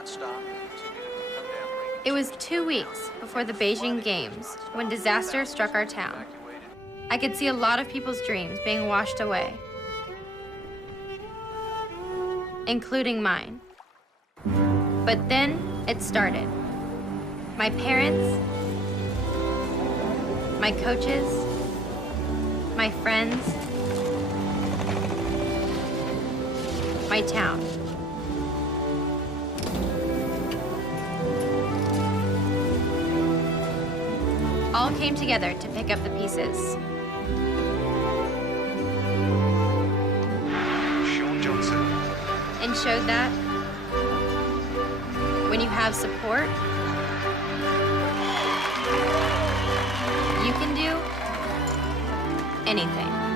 not stop and continue to come down. It was 2 weeks before the Beijing Games when disaster struck our town. I could see a lot of people's dreams being washed away, including mine. But then it started. My parents, my coaches, my friends, my town. All came together to pick up the pieces. And showed that when you have support, you can do anything.